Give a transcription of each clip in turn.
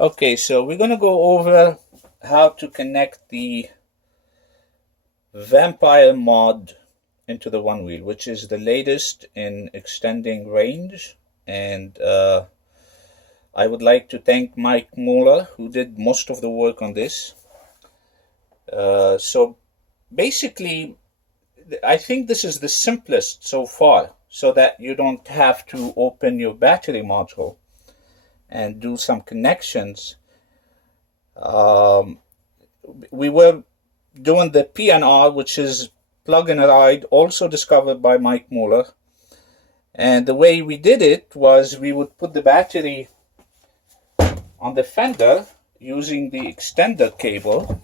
Okay, so we're going to go over how to connect the vampire mod into the Onewheel, which is the latest in extending range. And I would like to thank Mike Muller, who did most of the work on this. So basically, I think this is the simplest so far, so that you don't have to open your battery module and do some connections. We were doing the PNR, which is plug and ride, also discovered by Mike Muller. And the way we did it was we would put the battery on the fender using the extender cable,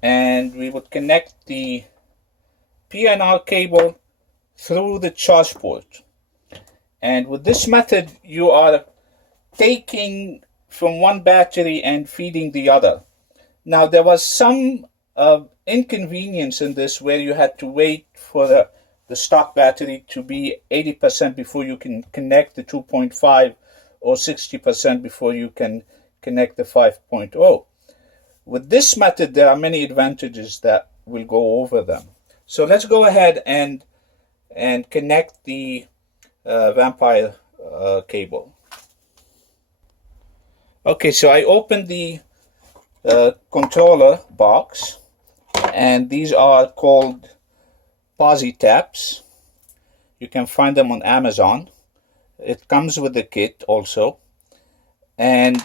and we would connect the PNR cable through the charge port. And with this method, you are taking from one battery and feeding the other. Now, there was some inconvenience in this where you had to wait for the stock battery to be 80% before you can connect the 2.5 or 60% before you can connect the 5.0. With this method, there are many advantages that we'll go over them. So let's go ahead and connect the vampire cable. Okay, so I opened the controller box, and these are called Posi taps. You can find them on Amazon. It comes with the kit also, and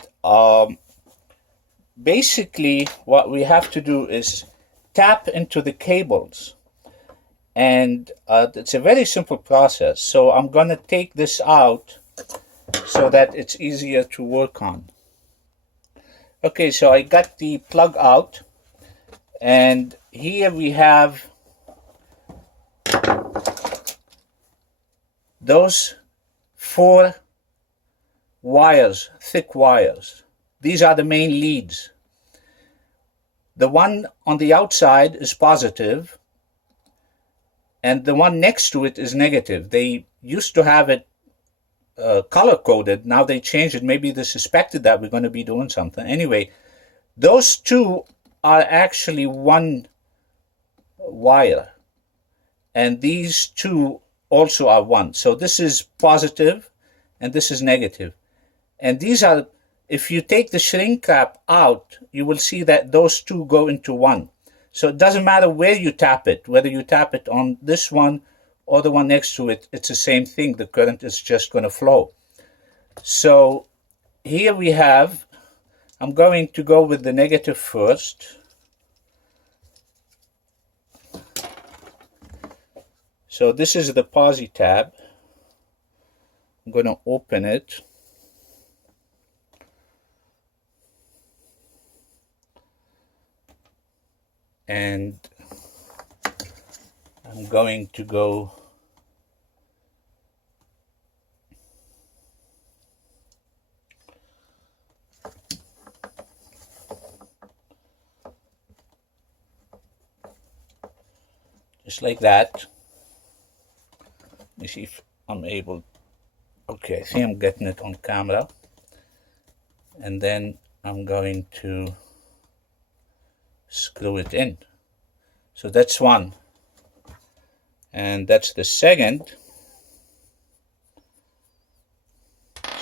basically what we have to do is tap into the cables, and it's a very simple process. So I'm going to take this out so that it's easier to work on. Okay, so I got the plug out, and here we have those 4 wires, thick wires. These are the main leads. The one on the outside is positive, and the one next to it is negative. They used to have it color coded. Now they changed it. Maybe they suspected that we're going to be doing something. Anyway, those two are actually one wire, and these two also are one. So this is positive and this is negative. And these are, if you take the shrink wrap out, you will see that those two go into one. So it doesn't matter where you tap it, whether you tap it on this one or the one next to it, it's the same thing. The current is just going to flow. So here we have, I'm going to go with the negative first. So this is the Posi tab. I'm going to open it. And I'm going to go just like that. Let me see if I'm able. Okay, I think I'm getting it on camera. And then I'm going to screw it in. So that's one. And that's the second.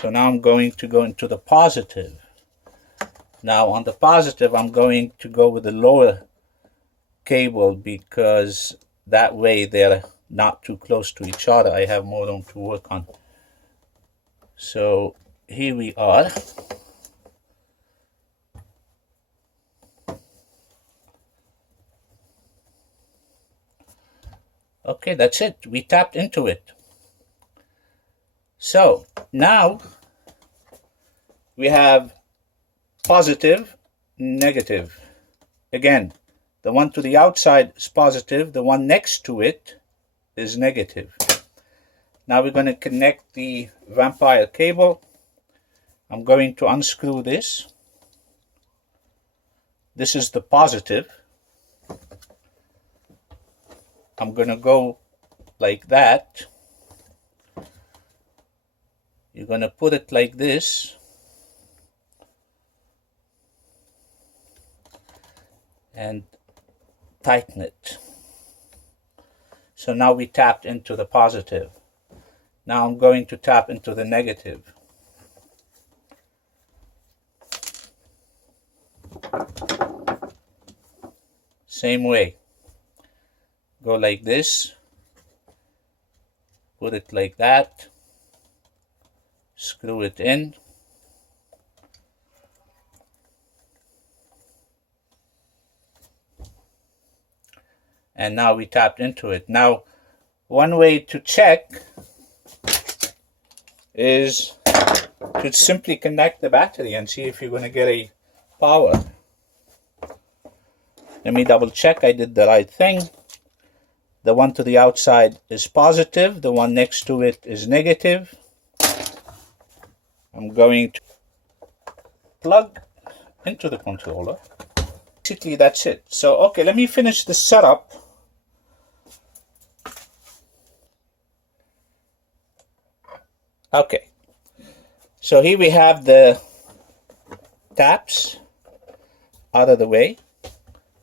So now I'm going to go into the positive. Now on the positive, I'm going to go with the lower cable, because that way they're not too close to each other. I have more room to work on. So here we are. Okay, that's it. We tapped into it. So now we have positive, negative. Again, the one to the outside is positive. The one next to it is negative. Now we're going to connect the vampire cable. I'm going to unscrew this. This is the positive. I'm going to go like that. You're going to put it like this. and tighten it. So now we tapped into the positive. Now I'm going to tap into the negative. Same way. Go like this. Put it like that. Screw it in. And now we tapped into it. Now, one way to check is to simply connect the battery and see if you're going to get a power. Let me double check I did the right thing. The one to the outside is positive. The one next to it is negative. I'm going to plug into the controller. Basically, that's it. So, okay, let me finish the setup. Okay, so here we have the taps out of the way.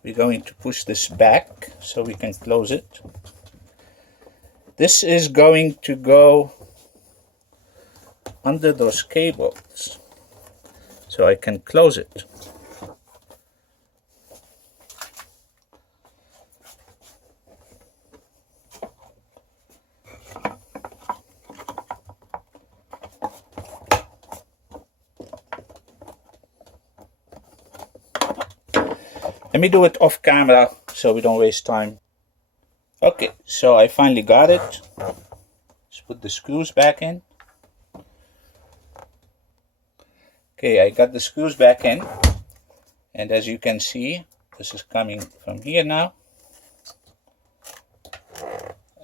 We're going to push this back so we can close it. This is going to go under those cables so I can close it. Let me do it off camera so we don't waste time. Okay, so I finally got it. Let's put the screws back in. Okay, I got the screws back in. And as you can see, this is coming from here now.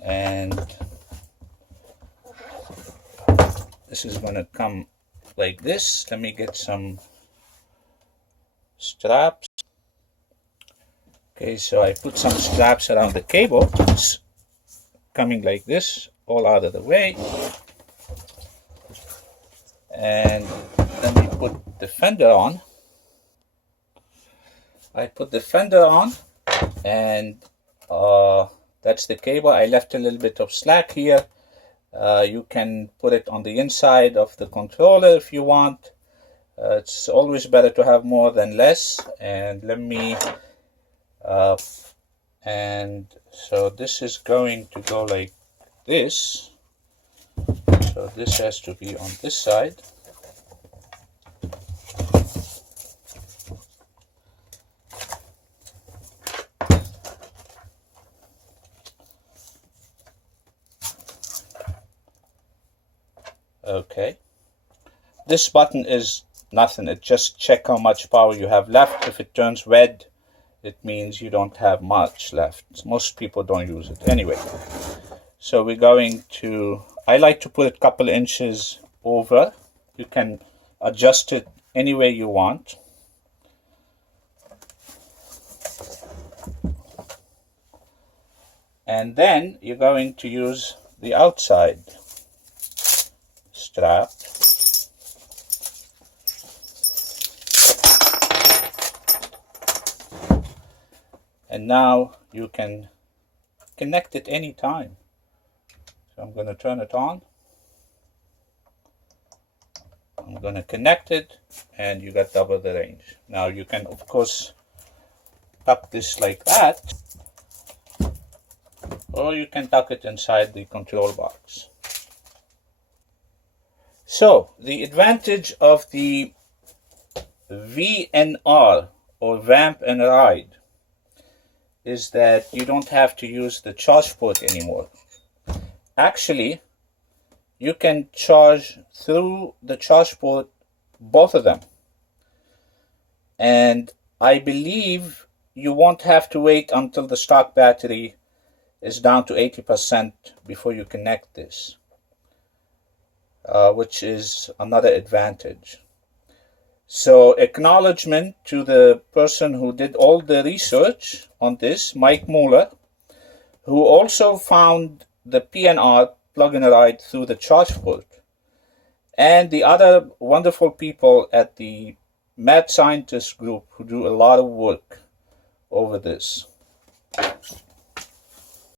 And this is going to come like this. Let me get some straps. Okay, so I put some straps around the cable. It's coming like this, all out of the way. And let me put the fender on. I put the fender on, and that's the cable. I left a little bit of slack here. You can put it on the inside of the controller if you want. It's always better to have more than less. And let me and so this is going to go like this. So this has to be on this side. Okay. This button is nothing. It just check how much power you have left. If it turns red, it means you don't have much left. Most people don't use it anyway. So we're going to, I like to put it a couple inches over. You can adjust it any way you want. And then you're going to use the outside strap. And now you can connect it anytime. So I'm going to turn it on. I'm going to connect it, and you got double the range. Now you can, of course, tuck this like that, or you can tuck it inside the control box. So the advantage of the VNR, or Vamp and Ride, is that you don't have to use the charge port anymore. Actually, you can charge through the charge port, both of them. And I believe you won't have to wait until the stock battery is down to 80% before you connect this, which is another advantage. So acknowledgement to the person who did all the research on this, Mike Mueller, who also found the PNR plug-in ride through the charge port, and the other wonderful people at the Mad Scientist group who do a lot of work over this.